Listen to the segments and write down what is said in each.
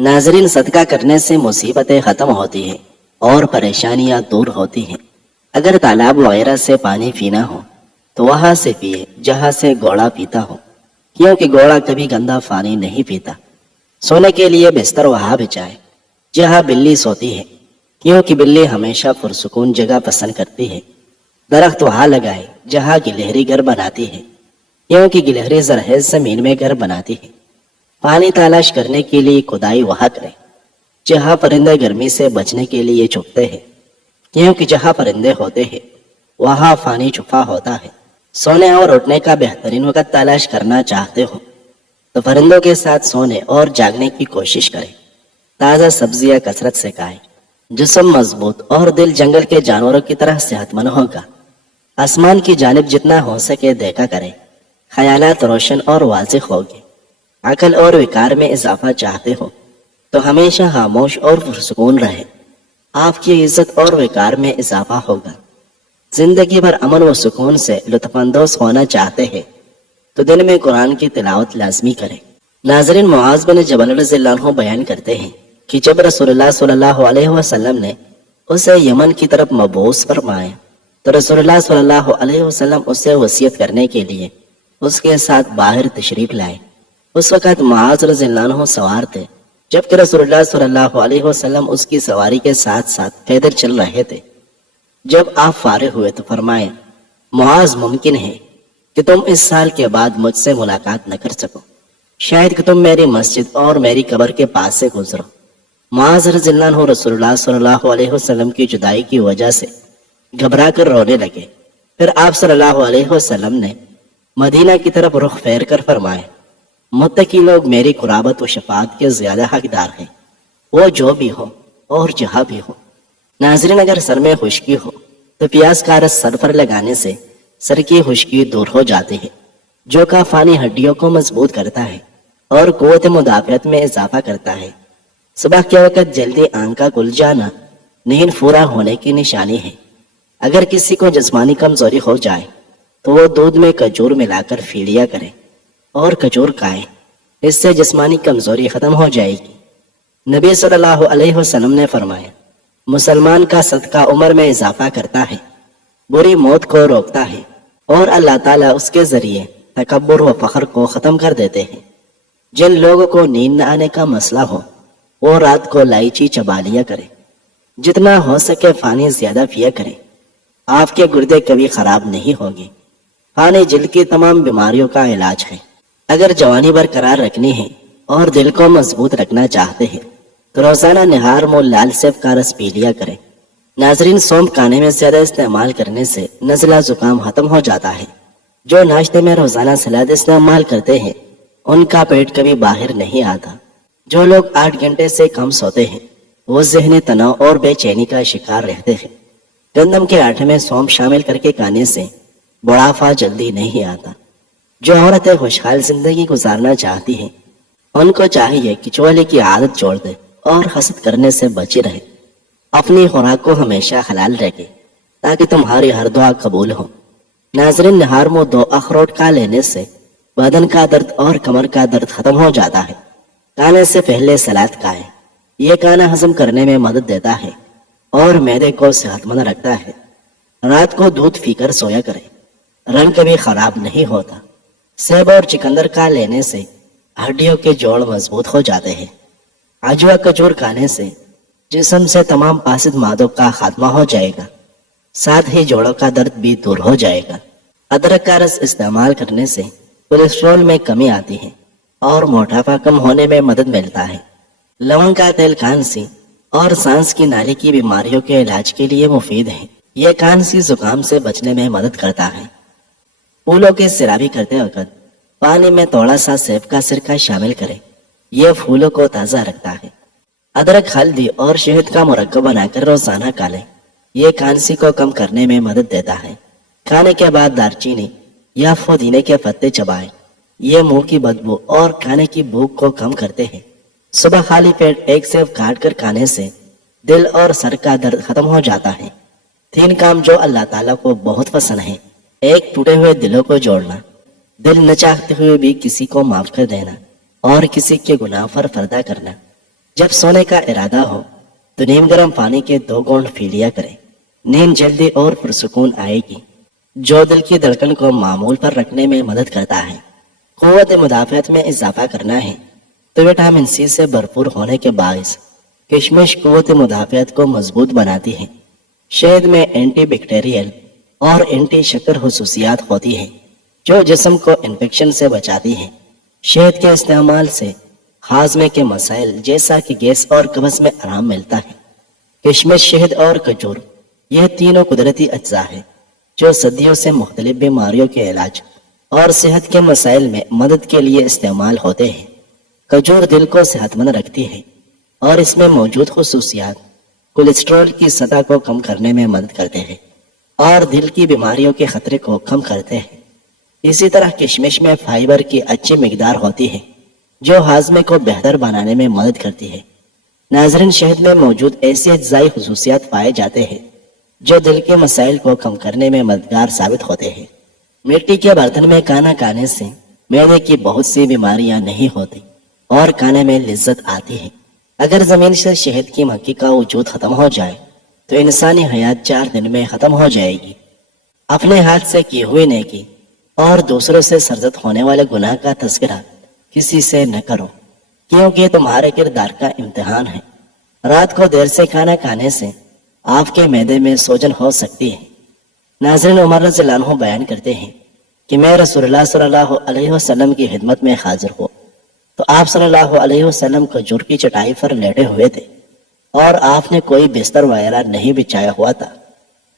ناظرین، صدقہ کرنے سے مصیبتیں ختم ہوتی ہیں اور پریشانیاں دور ہوتی ہیں۔ اگر تالاب وغیرہ سے پانی پینا ہو تو وہاں سے پیے جہاں سے گھوڑا پیتا ہو، کیونکہ گھوڑا کبھی گندا پانی نہیں پیتا۔ سونے کے لیے بستر وہاں بچھائے جہاں بلی سوتی ہے، کیونکہ بلی ہمیشہ پرسکون جگہ پسند کرتی ہے۔ درخت وہاں لگائے جہاں گلہری گھر بناتی ہے، کیونکہ گلہری زرخیز زمین میں گھر بناتی ہے۔ پانی تلاش کرنے کے لیے کھدائی وہاں کرے جہاں پرندے گرمی سے بچنے کے لیے چھپتے ہیں، کیونکہ جہاں پرندے ہوتے ہیں وہاں پانی چھپا ہوتا ہے۔ سونے اور اٹھنے کا بہترین وقت تلاش کرنا چاہتے ہو تو پرندوں کے ساتھ سونے اور جاگنے کی کوشش کریں۔ تازہ سبزیاں کثرت سے کھائیں، جسم مضبوط اور دل جنگل کے جانوروں کی طرح صحت مند ہوگا۔ آسمان کی جانب جتنا ہو سکے دیکھا کریں، خیالات روشن اور واضح ہوگے۔ عقل اور وقار میں اضافہ چاہتے ہو تو ہمیشہ خاموش اور پرسکون رہے، آپ کی عزت اور وقار میں اضافہ ہوگا۔ زندگی بھر امن و سکون سے لطف اندوز ہونا چاہتے ہیں تو دن میں قرآن کی تلاوت لازمی کریں۔ ناظرین، معاذ بن جبل رضی اللہ عنہ بیان کرتے ہیں کہ جب رسول اللہ صلی اللہ علیہ وسلم نے اسے یمن کی طرف مبعوث فرمایا تو رسول اللہ صلی اللہ علیہ وسلم اسے وصیت کرنے کے لیے اس کے ساتھ باہر تشریف لائے۔ اس وقت معاذ رضی اللہ عنہ سوار تھے، جبکہ رسول اللہ صلی اللہ علیہ وسلم اس کی سواری کے ساتھ ساتھ پیدل چل رہے تھے۔ جب آپ فارغ ہوئے تو فرمائے، معاذ، ممکن ہے کہ تم اس سال کے بعد مجھ سے ملاقات نہ کر سکو، شاید کہ تم میری مسجد اور میری قبر کے پاس سے گزرو۔ معاذ رضی اللہ عنہ رسول اللہ صلی اللہ علیہ وسلم کی جدائی کی وجہ سے گھبرا کر رونے لگے۔ پھر آپ صلی اللہ علیہ وسلم نے مدینہ کی طرف رخ پھیر کر فرمائے، متقی لوگ میری قرابت و شفاعت کے زیادہ حقدار ہیں، وہ جو بھی ہو اور جہاں بھی ہو۔ ناظرین، اگر سر میں خشکی ہو تو پیاز کا رس سر پر لگانے سے سر کی خشکی دور ہو جاتی ہے، جو کا پانی ہڈیوں کو مضبوط کرتا ہے اور قوت مدافعت میں اضافہ کرتا ہے۔ صبح کے وقت جلدی آنکھ کا کھل جانا نیند پورا ہونے کی نشانی ہے۔ اگر کسی کو جسمانی کمزوری ہو جائے تو وہ دودھ میں کھجور ملا کر پی لیا کرے اور کھجور کھائیں، اس سے جسمانی کمزوری ختم ہو جائے گی۔ نبی صلی اللہ علیہ وسلم نے فرمایا، مسلمان کا صدقہ عمر میں اضافہ کرتا ہے، بری موت کو روکتا ہے، اور اللہ تعالیٰ اس کے ذریعے تکبر و فخر کو ختم کر دیتے ہیں۔ جن لوگوں کو نیند نہ آنے کا مسئلہ ہو وہ رات کو الائچی چبا لیا کرے، جتنا ہو سکے پانی زیادہ پیا کریں، آپ کے گردے کبھی خراب نہیں ہوگی۔ پانی جلد کی تمام بیماریوں کا علاج ہے۔ اگر جوانی برقرار رکھنی ہے اور دل کو مضبوط رکھنا چاہتے ہیں تو روزانہ نہار میں لال سیب کا رس پی لیا کریں۔ ناظرین، سونف کھانے میں زیادہ استعمال کرنے سے نزلہ زکام ختم ہو جاتا ہے۔ جو ناشتے میں روزانہ سلاد استعمال کرتے ہیں ان کا پیٹ کبھی باہر نہیں آتا۔ جو لوگ 8 گھنٹے سے کم سوتے ہیں وہ ذہنی تناؤ اور بے چینی کا شکار رہتے ہیں۔ گندم کے آٹے میں سونف شامل کر کے کھانے سے بڑھاپا جلدی نہیں آتا۔ جو عورتیں خوشحال زندگی گزارنا چاہتی ہیں ان کو چاہیے کہ چغلی کی عادت چھوڑ دے اور حسد کرنے سے بچی رہے۔ اپنی خوراک کو ہمیشہ حلال رکھے تاکہ تمہاری ہر دعا قبول ہو۔ ناظرین، نہار میں 2 اخروٹ کھا لینے سے بدن کا درد اور کمر کا درد ختم ہو جاتا ہے۔ کھانے سے پہلے سلاد کھائیں، یہ کھانا ہضم کرنے میں مدد دیتا ہے اور معدے کو صحت مند رکھتا ہے۔ رات کو دودھ پی کر سویا کریں، رنگ کبھی خراب نہیں ہوتا۔ سیب اور چکندر کھا لینے سے ہڈیوں کے جوڑ مضبوط ہو جاتے ہیں۔ عجوا کھجور کھانے سے جسم سے تمام فاسد مادوں کا خاتمہ ہو جائے گا، ساتھ ہی جوڑوں کا درد بھی دور ہو جائے گا۔ ادرک کا رس استعمال کرنے سے کولیسٹرول میں کمی آتی ہے اور موٹاپا کم ہونے میں مدد ملتا ہے۔ لونگ کا تیل کھانسی اور سانس کی نالی کی بیماریوں کے علاج کے لیے مفید ہے۔ یہ کھانسی زکام سے بچنے میں مدد کرتا ہے۔ پھولوں کی سیرابی کرتے وقت پانی میں تھوڑا سا سیب کا سرکہ شامل کریں، یہ پھولوں کو تازہ رکھتا ہے۔ ادرک، ہلدی اور شہد کا مرکب بنا کر روزانہ کھا لیں، یہ کھانسی کو کم کرنے میں مدد دیتا ہے۔ کھانے کے بعد دار چینی یا پودینے کے پتے چبائیں، یہ منہ کی بدبو اور کھانے کی بھوک کو کم کرتے ہیں۔ صبح خالی پیٹ 1 سیب کاٹ کر کھانے سے دل اور سر کا درد ختم ہو جاتا ہے۔ 3 کام جو اللہ تعالیٰ کو بہت پسند ہیں: 1 ٹوٹے ہوئے دلوں کو جوڑنا، دل نہ چاہتے ہوئے بھی کسی کو معاف کر دینا اور کسی کے گناہ پر پردہ کرنا۔ جب سونے کا ارادہ ہو تو نیم گرم پانی کے 2 گھونٹ پی لیا کریں، نیند جلدی اور پرسکون آئے گی، جو دل کی دھڑکن کو معمول پر رکھنے میں مدد کرتا ہے۔ قوت مدافعت میں اضافہ کرنا ہے تو وٹامن سی سے بھرپور ہونے کے باعث کشمش قوت مدافعت کو مضبوط بناتی ہے۔ شہد میں اینٹی بیکٹیریل اور اینٹی شکر خصوصیات ہوتی ہیں جو جسم کو انفیکشن سے بچاتی ہیں۔ شہد کے استعمال سے ہاضمے کے مسائل جیسا کہ گیس اور قبض میں آرام ملتا ہے۔ کشمش، شہد اور کھجور یہ تینوں قدرتی اجزاء ہیں جو صدیوں سے مختلف بیماریوں کے علاج اور صحت کے مسائل میں مدد کے لیے استعمال ہوتے ہیں۔ کھجور دل کو صحت مند رکھتی ہے اور اس میں موجود خصوصیات کولیسٹرول کی سطح کو کم کرنے میں مدد کرتے ہیں اور دل کی بیماریوں کے خطرے کو کم کرتے ہیں۔ اسی طرح کشمش میں فائبر کی اچھی مقدار ہوتی ہے جو ہاضمے کو بہتر بنانے میں مدد کرتی ہے۔ ناظرین، شہد میں موجود ایسی اجزائی خصوصیات پائے جاتے ہیں جو دل کے مسائل کو کم کرنے میں مددگار ثابت ہوتے ہیں۔ مٹی کے برتن میں کھانا کھانے سے معدے کی بہت سی بیماریاں نہیں ہوتی اور کھانے میں لذت آتی ہے۔ اگر زمین سے شہد کی مکھی کا وجود ختم ہو جائے تو انسانی حیات 4 دن میں ختم ہو جائے گی۔ اپنے ہاتھ سے کی ہوئی نیکی اور دوسروں سے سرزد ہونے والے گناہ کا تذکرہ کسی سے نہ کرو، کیونکہ تمہارے کردار کا امتحان ہے۔ رات کو دیر سے کھانا کھانے سے آپ کے معدے میں سوجن ہو سکتی ہے۔ ناظرین، عمر رضی اللہ عنہ بیان کرتے ہیں کہ میں رسول اللہ صلی اللہ علیہ وسلم کی خدمت میں حاضر ہوا تو آپ صلی اللہ علیہ وسلم کھجور کی چٹائی پر لیٹے ہوئے تھے اور آپ نے کوئی بستر وغیرہ نہیں بچھایا ہوا تھا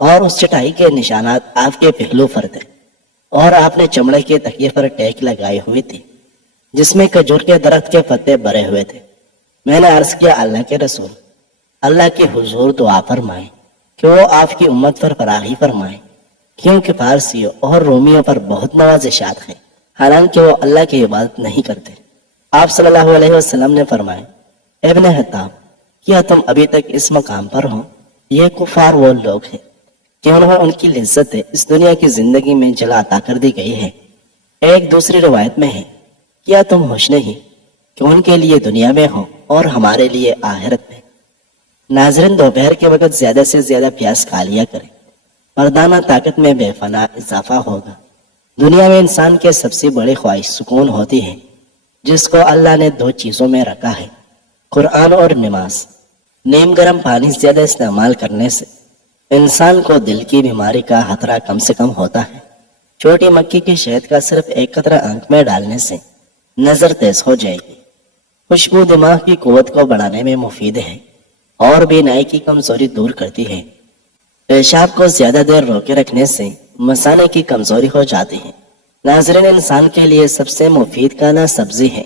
اور اس چٹائی کے نشانات آپ کے پہلو پر تھے اور آپ نے چمڑے کے تکیے پر ٹیک لگائی ہوئی تھی جس میں کھجور کے درخت کے پتے بھرے ہوئے تھے۔ میں نے عرض کیا، اللہ کے رسول، اللہ کے حضور دعا فرمائیں کہ وہ آپ کی امت پر فراخی فرمائیں، کیونکہ فارسیوں اور رومیوں پر بہت نوازشات ہیں حالانکہ وہ اللہ کی عبادت نہیں کرتے۔ آپ صلی اللہ علیہ وسلم نے فرمایا، ابن حطاب، کیا تم ابھی تک اس مقام پر ہو؟ یہ کفار وہ لوگ ہیں کہ انہیں ان کی لذتیں اس دنیا کی زندگی میں جلا عطا کر دی گئی ہے۔ ایک دوسری روایت میں ہے، کیا تم ہوش نہیں کہ ان کے لیے دنیا میں ہو اور ہمارے لیے آخرت میں۔ ناظرین، دوپہر کے وقت زیادہ سے زیادہ پیاز کھا لیا کریں، مردانہ طاقت میں بے پناہ اضافہ ہوگا۔ دنیا میں انسان کے سب سے بڑی خواہش سکون ہوتی ہے جس کو اللہ نے 2 چیزوں میں رکھا ہے، قرآن اور نماز۔ نیم گرم پانی زیادہ استعمال کرنے سے انسان کو دل کی بیماری کا خطرہ کم سے کم ہوتا ہے۔ چھوٹی مکھی کی شہد کا صرف 1 قطرہ آنکھ میں ڈالنے سے نظر تیز ہو جائے گی۔ خوشبو دماغ کی قوت کو بڑھانے میں مفید ہے اور بینائی کی کمزوری دور کرتی ہے۔ پیشاب کو زیادہ دیر روکے رکھنے سے مثانے کی کمزوری ہو جاتی ہے۔ ناظرین، انسان کے لیے سب سے مفید کھانا سبزی ہے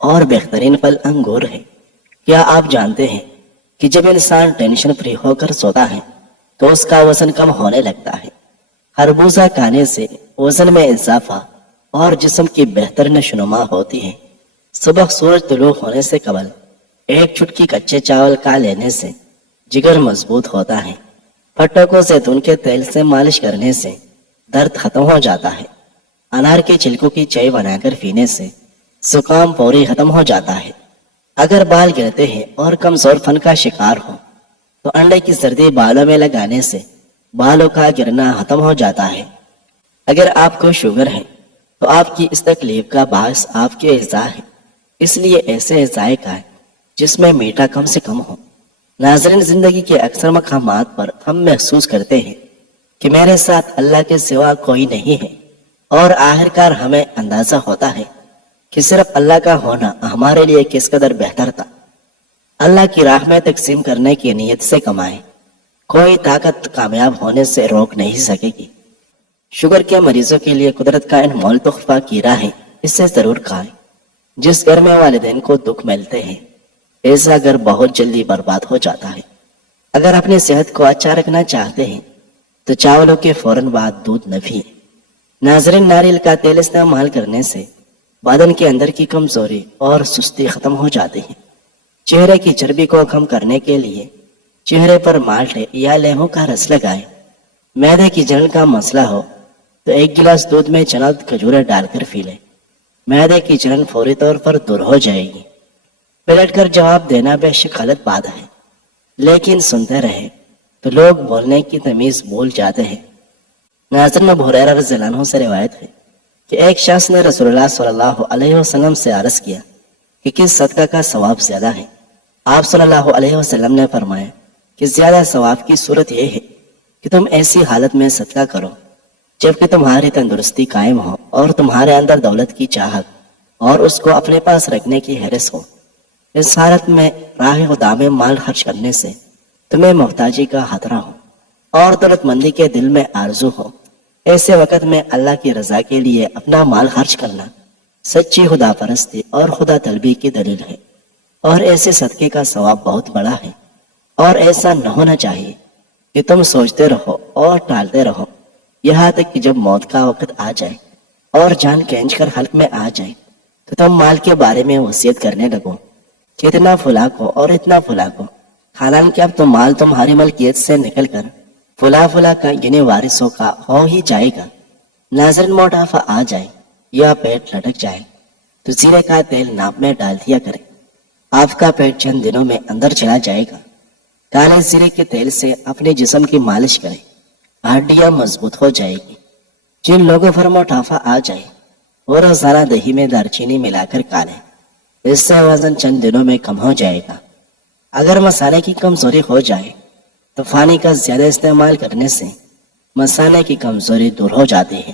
اور بہترین پھل انگور ہے۔ کیا آپ جانتے ہیں کہ جب انسان ٹینشن فری ہو کر سوتا ہے تو اس کا وزن کم ہونے لگتا ہے؟ خربوزہ کھانے سے وزن میں اضافہ اور جسم کی بہتر نشوونما ہوتی ہے۔ صبح سورج طلوع ہونے سے قبل 1 چٹکی کچے چاول کھا لینے سے جگر مضبوط ہوتا ہے۔ پھٹوں کو زیتون کے تیل سے مالش کرنے سے درد ختم ہو جاتا ہے۔ انار کے چھلکوں کی چائے بنا کر پینے سے زکام فوری ختم ہو جاتا ہے۔ اگر بال گرتے ہیں اور کمزور فن کا شکار ہو تو انڈے کی زردی بالوں میں لگانے سے بالوں کا گرنا ختم ہو جاتا ہے۔ اگر آپ کو شوگر ہے تو آپ کی اس تکلیف کا باعث آپ کے اعضاء ہے، اس لیے ایسے اعضاء کھائیں جس میں میٹھا کم سے کم ہو۔ ناظرین، زندگی کے اکثر مقامات پر ہم محسوس کرتے ہیں کہ میرے ساتھ اللہ کے سوا کوئی نہیں ہے، اور آخرکار ہمیں اندازہ ہوتا ہے کہ صرف اللہ کا ہونا ہمارے لیے کس قدر بہتر تھا۔ اللہ کی راہ میں تقسیم کرنے کی نیت سے کمائیں، کوئی طاقت کامیاب ہونے سے روک نہیں سکے گی۔ شوگر کے مریضوں کے لیے قدرت کا انمول تحفہ کیرا ہے، اسے ضرور کھائیں۔ جس گھر میں والدین کو دکھ ملتے ہیں ایسا گھر بہت جلدی برباد ہو جاتا ہے۔ اگر اپنی صحت کو اچھا رکھنا چاہتے ہیں تو چاولوں کے فوراً بعد دودھ نہ پئیں۔ ناظرین، ناریل کا تیل استعمال کرنے سے بدن کے اندر کی کمزوری اور سستی ختم ہو جاتی ہے۔ چہرے کی چربی کو کم کرنے کے لیے چہرے پر مالٹے یا لیموں کا رس لگائیں۔ معدے کی جلن کا مسئلہ ہو تو 1 گلاس دودھ میں چند کھجوریں ڈال کر پی لیں، معدے کی جلن فوری طور پر دور ہو جائے گی۔ پلٹ کر جواب دینا بے شک غلط بات ہے، لیکن سنتے رہے تو لوگ بولنے کی تمیز بھول جاتے ہیں۔ ناظرین، ابو ہریرہ رضی اللہ عنہ سے روایت ہے کہ ایک شخص نے رسول اللہ صلی اللہ علیہ وسلم سے عرض کیا کہ کس صدقہ کا ثواب زیادہ ہے؟ آپ صلی اللہ علیہ وسلم نے فرمایا کہ زیادہ ثواب کی صورت یہ ہے کہ تم ایسی حالت میں صدقہ کرو جبکہ تمہاری تندرستی قائم ہو اور تمہارے اندر دولت کی چاہت اور اس کو اپنے پاس رکھنے کی حرص ہو۔ اس حالت میں راہ خدا میں مال خرچ کرنے سے تمہیں محتاجی کا خطرہ ہو اور دولت مندی کے دل میں آرزو ہو۔ ایسے وقت میں اللہ کی رضا کے لیے اپنا مال خرچ کرنا سچی خدا پرستی اور خدا طلبی کی دلیل ہے، اور ایسے صدقے کا ثواب بہت بڑا ہے۔ اور ایسا نہ ہونا چاہیے کہ تم سوچتے رہو اور ٹالتے رہو یہاں تک کہ جب موت کا وقت آ جائے اور جان کھینچ کر حلق میں آ جائے تو تم مال کے بارے میں وصیت کرنے لگو کہ اتنا فلاں کو اور اتنا فلاں کو، حالانکہ اب تو مال تمہاری ملکیت سے نکل کر فلاں فلاں کا یعنی وارثوں کا ہو ہی جائے گا۔ ناظرین، موٹافا آ جائے یا پیٹ لٹک جائے تو زیرے کا تیل ناپ میں ڈال دیا کرے، آپ کا پیٹ چند دنوں میں اندر چلا جائے گا۔ کالے زیرے کے تیل سے اپنے جسم کی مالش کرے، ہڈیاں مضبوط ہو جائے گی۔ جن لوگوں پر موٹافا آ جائے وہ روزانہ دہی میں دار چینی ملا کر کھالیں، اس سے وزن چند دنوں میں کم ہو جائے گا۔ اگر مسالے کی کمزوری ہو جائے تو پانی کا زیادہ استعمال کرنے سے مسالے کی کمزوری دور ہو جاتی ہے۔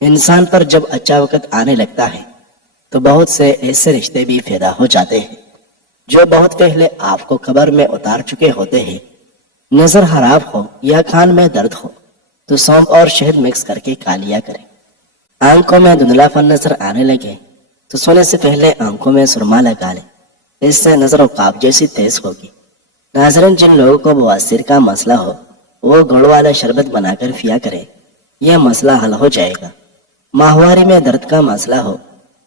انسان پر جب اچھا وقت آنے لگتا ہے تو بہت سے ایسے رشتے بھی پیدا ہو جاتے ہیں جو بہت پہلے آپ کو قبر میں اتار چکے ہوتے ہیں۔ نظر خراب ہو یا کان میں درد ہو تو سونف اور شہد مکس کر کے کھا لیا کریں۔ آنکھوں میں دھندلا پن نظر آنے لگے تو سونے سے پہلے آنکھوں میں سرما لگا لیں، اس سے نظر عقاب جیسی تیز ہوگی۔ ناظرین، جن لوگوں کو بواسیر کا مسئلہ ہو وہ گڑ والا شربت بنا کر پیا کرے، یہ مسئلہ حل ہو جائے گا۔ ماہواری میں درد کا مسئلہ ہو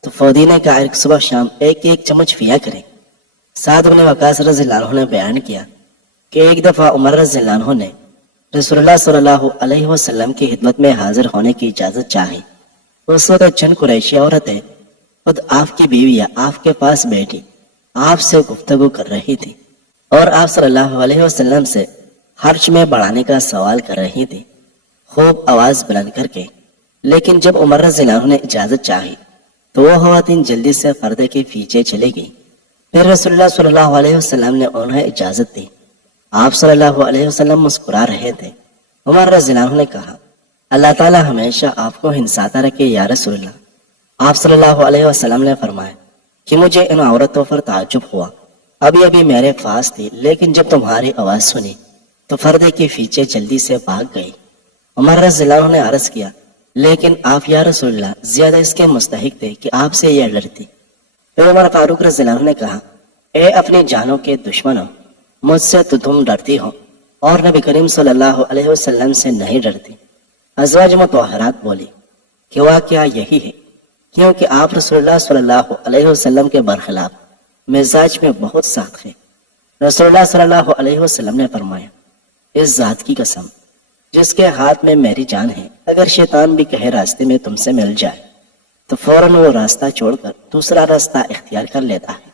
تو پودینے کا عرق صبح شام ایک ایک چمچ پیا کریں۔ سعد بن وقاص رضی اللہ عنہ نے بیان کیا کہ ایک دفعہ عمر رضی اللہ عنہ نے رسول اللہ صلی اللہ علیہ وسلم کی خدمت میں حاضر ہونے کی اجازت چاہی۔ اس وقت چند قریشی عورتیں خود آپ کی بیویاں آپ کے پاس بیٹھی آپ سے گفتگو کر رہی تھی اور آپ صلی اللہ علیہ وسلم سے خرچ میں بڑھانے کا سوال کر رہی تھی، خوب آواز بلند کر کے۔ لیکن جب عمر رضی اللہ عنہ نے اجازت چاہی تو وہ خواتین جلدی سے پردے کے پیچھے چلے گئی۔ پھر رسول اللہ صلی اللہ علیہ وسلم نے انہیں اجازت دی۔ آپ صلی اللہ علیہ وسلم مسکرا رہے تھے۔ عمر رضی اللہ عنہ نے کہا، اللہ تعالی ہمیشہ آپ کو ہنساتا رکھے یا رسول اللہ۔ آپ صلی اللہ علیہ وسلم نے فرمایا کہ مجھے ان عورتوں پر تعجب ہوا، ابھی ابھی میرے پاس تھی لیکن جب تمہاری آواز سنی تو پردے کے پیچھے جلدی سے بھاگ گئی۔ عمر رضی اللہ عنہ نے عرض کیا، لیکن آپ یا رسول اللہ زیادہ اس کے مستحق تھے کہ آپ سے یہ ڈرتی۔ پھر عمر فاروق رضی اللہ عنہ نے کہا، اے اپنی جانوں کے دشمنوں، مجھ سے تو تم ڈرتی ہو اور نبی کریم صلی اللہ علیہ وسلم سے نہیں ڈرتی۔ ازواج مطہرات بولی کہ واقعہ یہی ہے، کیونکہ آپ رسول اللہ صلی اللہ علیہ وسلم کے برخلاف مزاج میں بہت سخت ہے۔ رسول اللہ صلی اللہ علیہ وسلم نے فرمایا، اس ذات کی قسم جس کے ہاتھ میں میری جان ہے، اگر شیطان بھی کہے راستے میں تم سے مل جائے تو فوراً وہ راستہ چھوڑ کر دوسرا راستہ اختیار کر لیتا ہے۔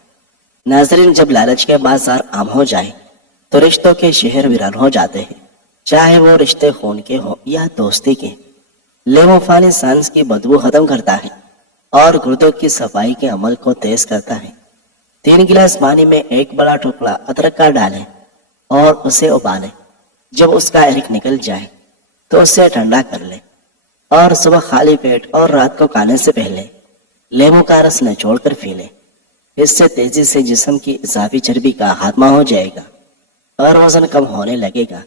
ناظرین، جب لالچ کے بازار عام ہو جائے تو رشتوں کے شہر ویران ہو جاتے ہیں، چاہے وہ رشتے خون کے ہو یا دوستی کے۔ لیمو پانی سانس کی بدبو ختم کرتا ہے اور گردوں کی صفائی کے عمل کو تیز کرتا ہے۔ 3 گلاس پانی میں ایک بڑا ٹکڑا ادرک کا ڈالیں اور اسے ابالیں۔ جب اس کا عرق نکل جائے تو اسے ٹھنڈا کر لیں اور صبح خالی پیٹ اور رات کو کھانے سے پہلے لیمو کا رس نچوڑ کر پی لیں۔ اس سے تیزی سے جسم کی اضافی چربی کا خاتمہ ہو جائے گا اور وزن کم ہونے لگے گا۔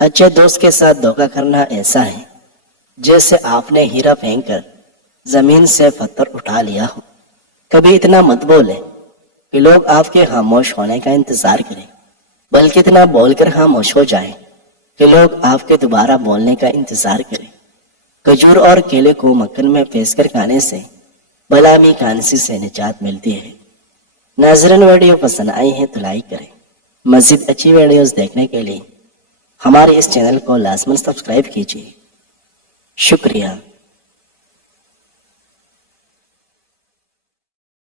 اچھے دوست کے ساتھ دھوکہ کرنا ایسا ہے جیسے آپ نے ہیرا پھینک کر زمین سے پتھر اٹھا لیا ہو۔ کبھی اتنا مت بولے کہ لوگ آپ کے خاموش ہونے کا انتظار کریں، بلکہ اتنا بول کر خاموش ہو جائیں کہ لوگ آپ کے دوبارہ بولنے کا انتظار کریں۔ کھجور اور کیلے کو مکھن میں پیس کر کھانے سے بلامی کانسی سے نجات ملتی ہے۔ ناظرین، ویڈیو پسند آئی ہے تو لائک کریں۔ مزید اچھی ویڈیوز دیکھنے کے لیے ہمارے اس چینل کو لازماً سبسکرائب کیجیے۔ شکریہ۔